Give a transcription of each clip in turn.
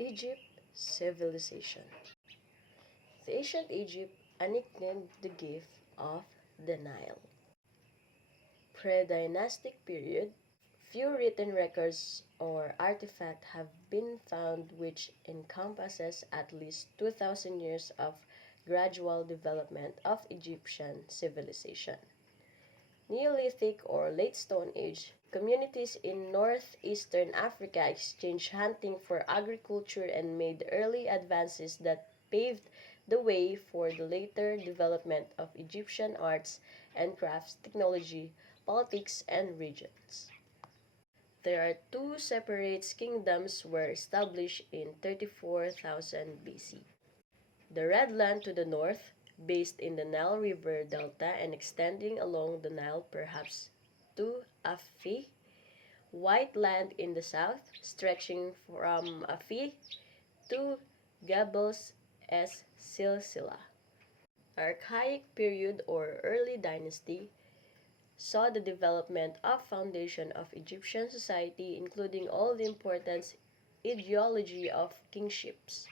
Egypt civilization. The ancient Egypt nicknamed the gift of the Nile. Pre-dynastic period. Few written records or artifacts have been found which encompasses at least 2,000 years of gradual development of Egyptian civilization. Neolithic or Late Stone Age, communities in northeastern Africa exchanged hunting for agriculture and made early advances that paved the way for the later development of Egyptian arts and crafts, technology, politics, and regions. There are two separate kingdoms were established in 34,000 BC. The Red Land to the north, based in the Nile River Delta and extending along the Nile perhaps to Afi. White Land in the south, stretching from Afi to Gables es Silsila. Archaic period or early dynasty saw the development of foundation of Egyptian society including all the important ideology of kingships.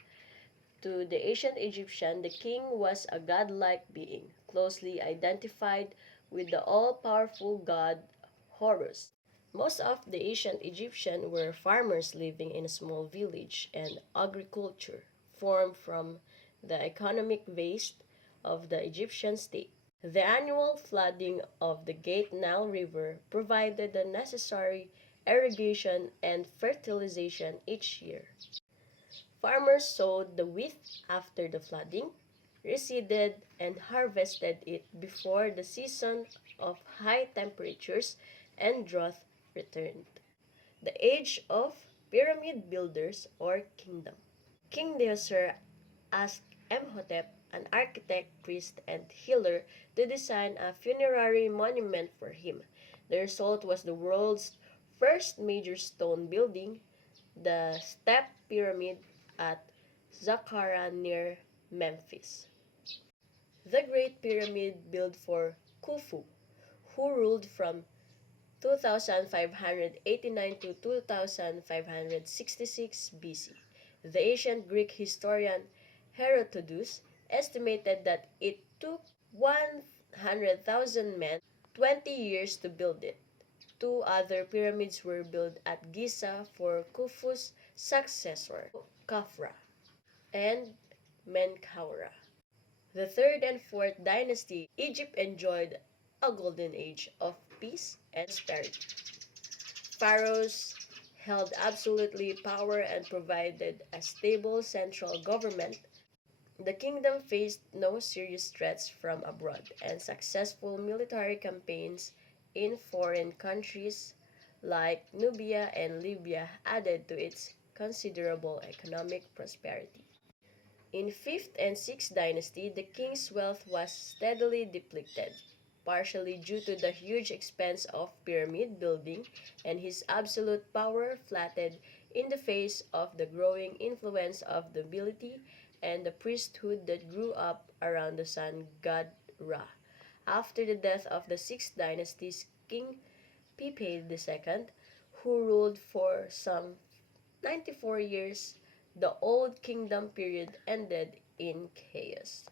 To the ancient Egyptian, the king was a godlike being, closely identified with the all-powerful god Horus. Most of the ancient Egyptians were farmers living in a small village, and agriculture formed from the economic waste of the Egyptian state. The annual flooding of the Great Nile River provided the necessary irrigation and fertilization each year. Farmers sowed the wheat after the flooding, reseeded and harvested it before the season of high temperatures and drought returned. The age of pyramid builders or kingdom. King Djoser asked Imhotep, an architect, priest, and healer, to design a funerary monument for him. The result was the world's first major stone building, the Step Pyramid at Saqqara near Memphis. The Great Pyramid built for Khufu, who ruled from 2589 to 2566 BC. The ancient Greek historian Herodotus estimated that it took 100,000 men 20 years to build it. Two other pyramids were built at Giza for Khufu's successor, Khafra and Menkaura. The third and fourth dynasty, Egypt enjoyed a golden age of peace and prosperity. Pharaohs held absolutely power and provided a stable central government. The kingdom faced no serious threats from abroad, and successful military campaigns in foreign countries like Nubia and Libya added to its considerable economic prosperity. In 5th and 6th dynasty, the king's wealth was steadily depleted, partially due to the huge expense of pyramid building and his absolute power flattened in the face of the growing influence of the nobility and the priesthood that grew up around the sun god Ra. After the death of the 6th dynasty's king Pepi II, who ruled for some 94 years, the Old Kingdom period ended in chaos.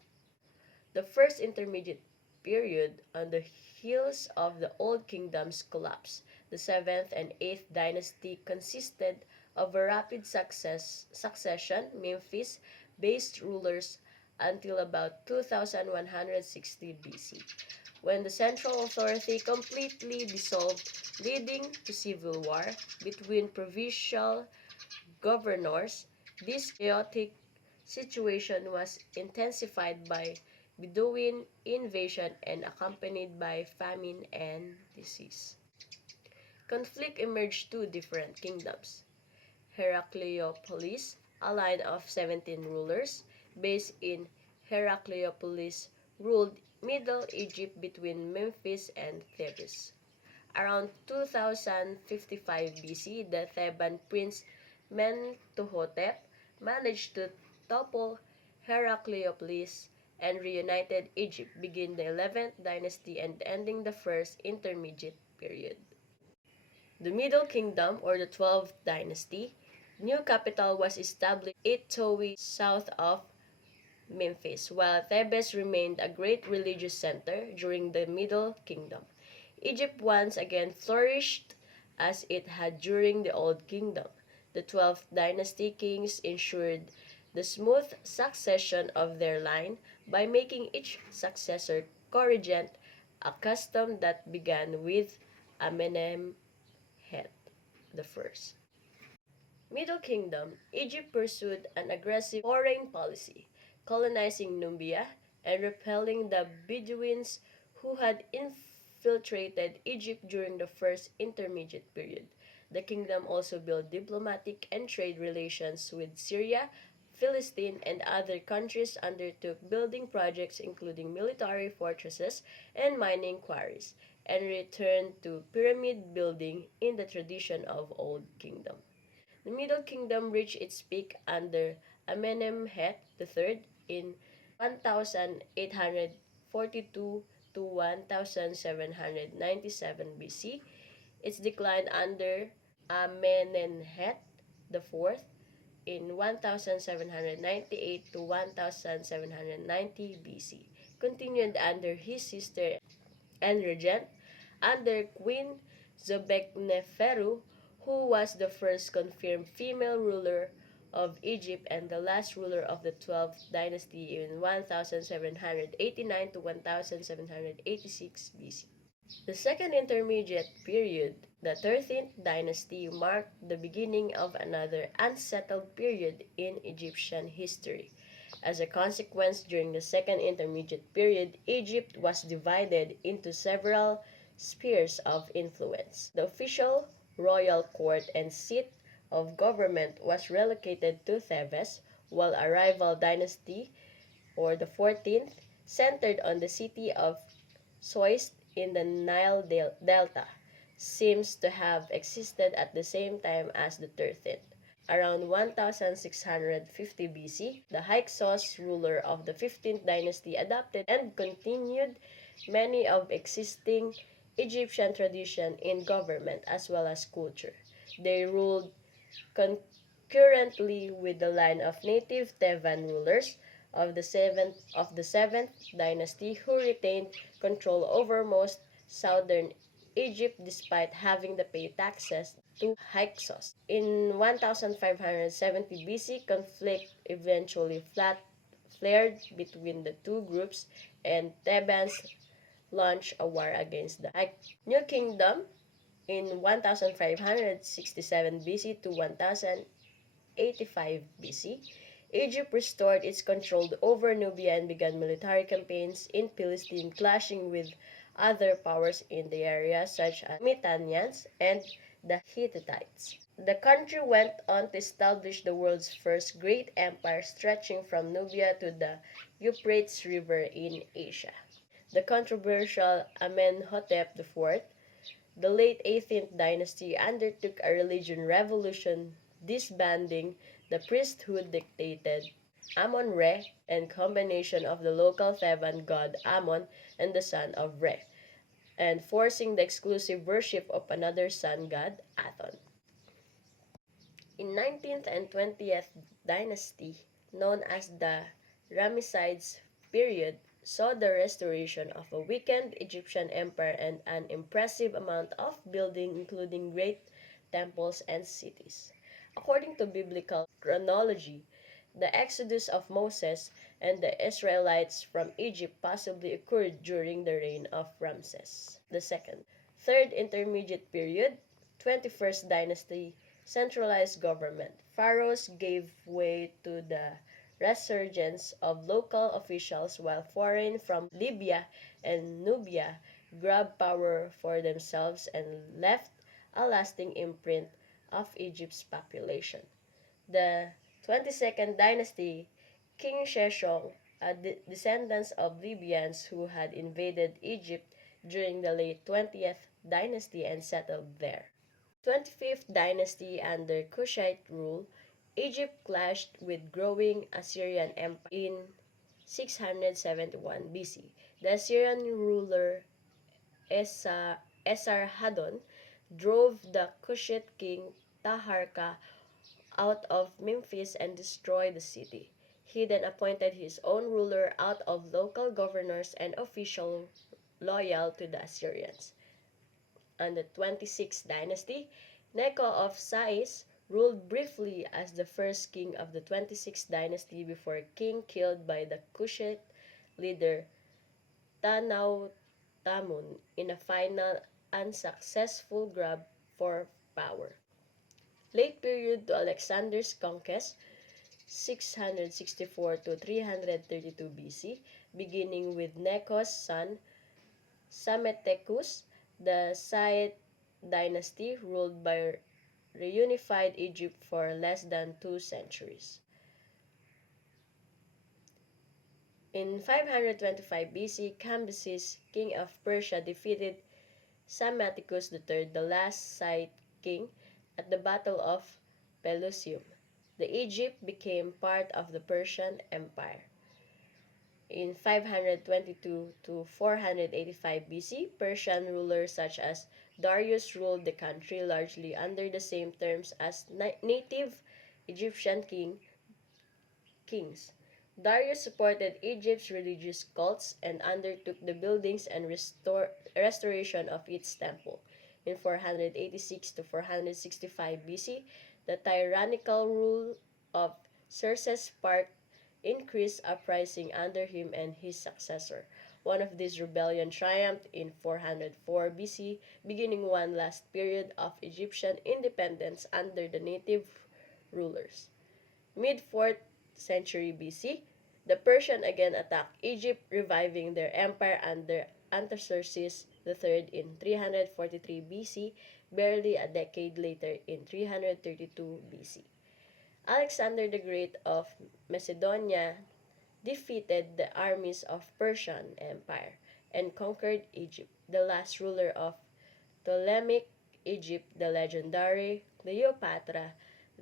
The first intermediate period on the heels of the Old Kingdom's collapse, the 7th and 8th dynasty consisted of a rapid succession Memphis-based rulers until about 2160 BC, when the central authority completely dissolved, leading to civil war between provincial governors. This chaotic situation was intensified by Bedouin invasion and accompanied by famine and disease. Conflict emerged two different kingdoms. Heracleopolis, a line of 17 rulers based in Heracleopolis, ruled Middle Egypt between Memphis and Thebes. Around 2055 BC, the Theban prince Mentuhotep managed to topple Heracleopolis and reunited Egypt, beginning the 11th dynasty and ending the first intermediate period. The Middle Kingdom or the 12th dynasty, new capital was established at Itowi, south of Memphis, while Thebes remained a great religious center during the Middle Kingdom. Egypt once again flourished as it had during the Old Kingdom. The 12th dynasty kings ensured the smooth succession of their line by making each successor co-regent, a custom that began with Amenemhet I. Middle Kingdom, Egypt pursued an aggressive foreign policy, colonizing Nubia and repelling the Bedouins who had infiltrated Egypt during the First Intermediate Period. The kingdom also built diplomatic and trade relations with Syria, Philistine, and other countries, undertook building projects including military fortresses and mining quarries, and returned to pyramid building in the tradition of Old Kingdom. The Middle Kingdom reached its peak under Amenemhet III in 1842 to 1797 BC. Its decline under Amenemhet IV in 1798 to 1790 BC continued under his sister and regent, under Queen Zobekneferu, who was the first confirmed female ruler of Egypt and the last ruler of the 12th dynasty in 1789 to 1786 BC. The second intermediate period, the 13th dynasty, marked the beginning of another unsettled period in Egyptian history. As a consequence, during the second intermediate period, Egypt was divided into several spheres of influence. The official royal court and seat of government was relocated to Thebes, while a rival dynasty, or the 14th, centered on the city of Soit in the Nile Delta, seems to have existed at the same time as the 13th. Around 1650 BC, the Hyksos ruler of the 15th dynasty adopted and continued many of existing Egyptian tradition in government as well as culture. They ruled concurrently with the line of native Theban rulers of the seventh dynasty, who retained control over most southern Egypt despite having to pay taxes to Hyksos. In 1570 BC, conflict eventually flared between the two groups, and Thebans launched a war against the Hyksos. New Kingdom in 1567 BC to 1085 BC, Egypt restored its control over Nubia and began military campaigns in Palestine, clashing with other powers in the area such as Mitannians and the Hittites. The country went on to establish the world's first great empire, stretching from Nubia to the Euphrates River in Asia. The controversial Amenhotep IV, the late 18th dynasty, undertook a religion revolution, disbanding the priesthood dictated Amon-Re and combination of the local Theban god Amon and the son of Re, and forcing the exclusive worship of another sun god, Aton. In 19th and 20th dynasty, known as the Ramessides period, saw the restoration of a weakened Egyptian empire and an impressive amount of building, including great temples and cities. According to biblical chronology, the exodus of Moses and the Israelites from Egypt possibly occurred during the reign of Ramses II. Third intermediate period, 21st dynasty, centralized government. Pharaohs gave way to the resurgence of local officials, while foreign from Libya and Nubia grabbed power for themselves and left a lasting imprint of Egypt's population. The 22nd dynasty, King Sheshonq, a descendant of Libyans who had invaded Egypt during the late 20th dynasty and settled there. 25th dynasty, under Kushite rule, Egypt clashed with growing Assyrian Empire in 671 BC. The Assyrian ruler Esarhaddon drove the Kushite king Taharqa out of Memphis and destroy the city. He then appointed his own ruler out of local governors and officials loyal to the Assyrians. And the 26th dynasty, Necho of Sais ruled briefly as the first king of the 26th dynasty before king killed by the Kushite leader Tanautamun in a final unsuccessful grab for power. Late period to Alexander's conquest, 664 to 332 BC, beginning with Necho's son Psammetichus. The Saite dynasty ruled by reunified Egypt for less than 2 centuries. In 525 BC, Cambyses, king of Persia, defeated Psammetichus III, the last Saite king, at the Battle of Pelusium. The Egypt became part of the Persian Empire. In 522 to 485 BC, Persian rulers such as Darius ruled the country largely under the same terms as native Egyptian kings. Darius supported Egypt's religious cults and undertook the buildings and restoration of its temple. In 486 to 465 BC, the tyrannical rule of Xerxes sparked increased uprising under him and his successor. One of these rebellions triumphed in 404 BC, beginning one last period of Egyptian independence under the native rulers. Mid-4th century BC, the Persians again attacked Egypt, reviving their empire under Artaxerxes III in 343 BC, barely a decade later in 332 BC. Alexander the Great of Macedonia defeated the armies of Persian Empire and conquered Egypt. The last ruler of Ptolemaic Egypt, the legendary Cleopatra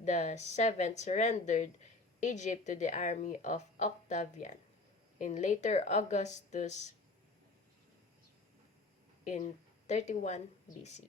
the Seventh, surrendered Egypt to the army of Octavian. In later Augustus in 31 BC.